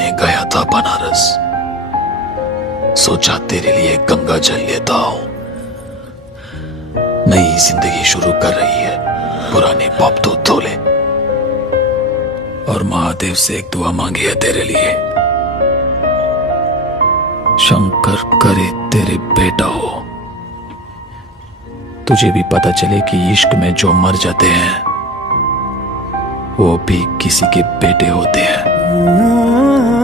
नहाने गया था बनारस। सोचा तेरे लिए गंगा जल लेता हूं। नई जिंदगी शुरू कर रही है, पुराने पाप तो धो ले। और महादेव से एक दुआ मांगी है तेरे लिए, शंकर करे तेरे बेटा हो। तुझे भी पता चले कि इश्क में जो मर जाते हैं वो भी किसी के बेटे होते हैं।